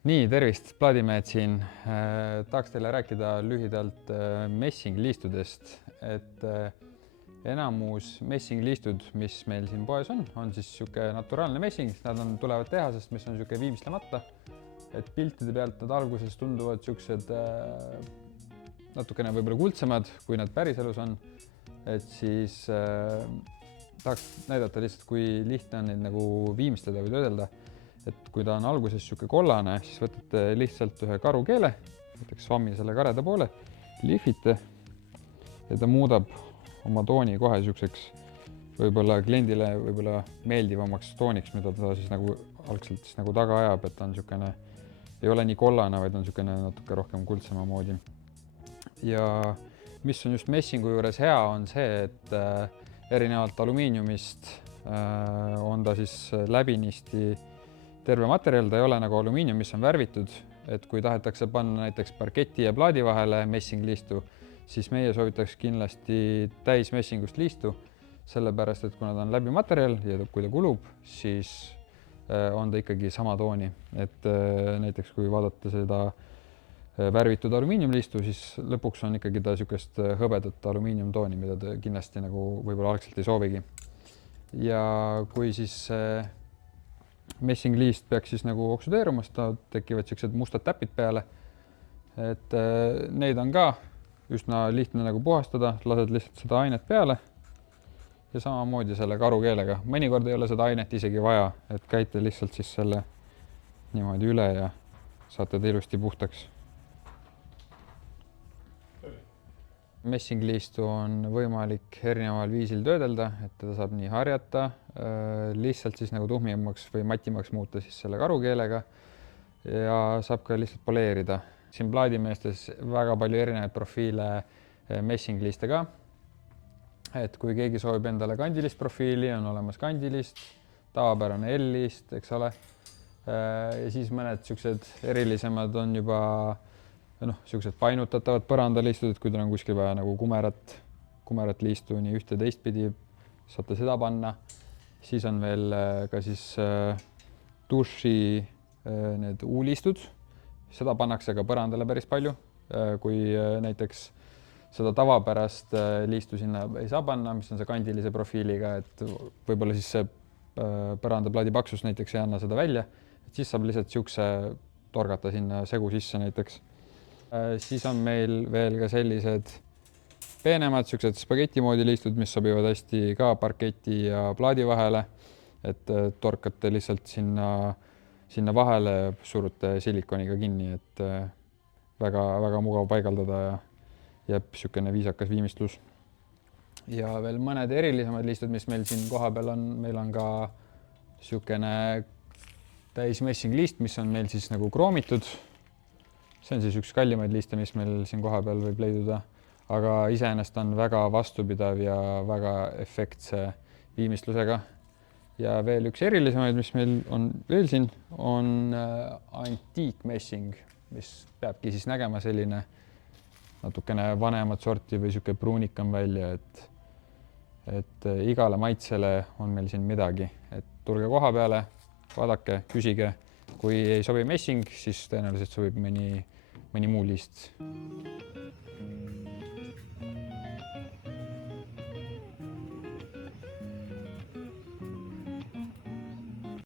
Nii, tervist, plaadimehed siin. Tahaks teile rääkida lühidalt messingliistudest, et enamus messingliistud, mis meil siin poes on siis niisugune naturaalne messing, nad tulevad tehasest, mis on niisugune viimistlemata, et piltide pealt nad alguses tunduvad niisugused natukene võib-olla kuldsemad, kui nad päriselus on, et siis tahaks näidata lihtsalt, kui lihtne on neid nagu viimistleda või töödelda. Et kui ta on alguses niisugune kollane, siis võtate lihtsalt ühe karukeele, näiteks svammi selle kareda poole, lihvite ja ta muudab oma tooni kohe niisuguseks võib-olla kliendile võib-olla meeldivamaks tooniks, mida ta siis nagu algselt siis nagu taga ajab, et ta on niisugune, ei ole nii kollane, vaid on niisugune natuke rohkem kuldsema moodi. Ja mis on just messingu juures hea, on see, et erinevalt alumiiniumist on ta siis läbinisti terve materjal, ta ei ole nagu alumiinium, mis on värvitud, et kui tahetakse panna näiteks parketi ja plaadi vahele messingliistu, siis meie soovitaks kindlasti täis messingust liistu, sellepärast et kuna ta on läbi materjal ja kui ta kulub, siis on ta ikkagi sama tooni. Et näiteks kui vaadata seda värvitud alumiiniumliistu, siis lõpuks on ikkagi ta niisugust hõbedat alumiiniumtooni, mida ta kindlasti nagu võib-olla algselt ei soovigi. Ja kui siis messingliist peaks siis nagu oksudeeruma, siis tekivad sellised mustad täpid peale. Et neid on ka üsna lihtne nagu puhastada, lased lihtsalt seda ainet peale ja samamoodi selle karukeelega. Mõnikord ei ole seda ainet isegi vaja, et käite lihtsalt siis selle niimoodi üle ja saate ta ilusti puhtaks. Messingliistu on võimalik erineval viisil töödelda, et teda saab nii harjata, lihtsalt siis nagu tuhmimaks või matimaks muuta siis selle karukeelega ja saab ka lihtsalt poleerida. Siin plaadimeestes väga palju erinevaid profiile messingliiste ka. Et kui keegi soovib endale kandilist profiili, on olemas kandilist, tavapärane L-list, eks ole. Ja siis mõned niisugused erilisemad on juba niisugused painutatavad põrandaliistud, et kui teil on kuskil vaja nagu kumerat liistu nii ühte teistpidi, saate seda panna. Siis on veel ka siis duši need U-liistud. Seda pannakse ka põrandale päris palju. Kui näiteks seda tavapärast liistu sinna ei saa panna, mis on see kandilise profiiliga, et võib-olla siis see põrandaplaadi paksus näiteks ei anna seda välja, et siis saab lihtsalt niisuguse torgata sinna segu sisse näiteks. Siis on meil veel ka sellised peenemad niisugused spageti moodi liistud, mis sobivad hästi ka parketi ja plaadi vahele, et torkate lihtsalt sinna vahele, surute silikoniga kinni, et väga mugav paigaldada ja jääb niisugune viisakas viimistlus. Ja veel mõned erilisemad liistud, mis meil siin koha peal on, meil on ka niisugune täismessingliist, mis on meil siis nagu kroomitud. See on siis üks kallimaid liiste, mis meil siin koha peal võib leiduda, aga iseenesest on väga vastupidav ja väga efektse viimistlusega. Ja veel üks erilisemaid, mis meil on veel siin, on antiikmessing, mis peabki siis nägema selline natukene vanemat sorti või niisugune pruunikam välja, et igale maitsele on meil siin midagi. Et tulge koha peale, vaadake, küsige. Kui ei sobi messing, siis tõenäoliselt sobib mõni muu liist.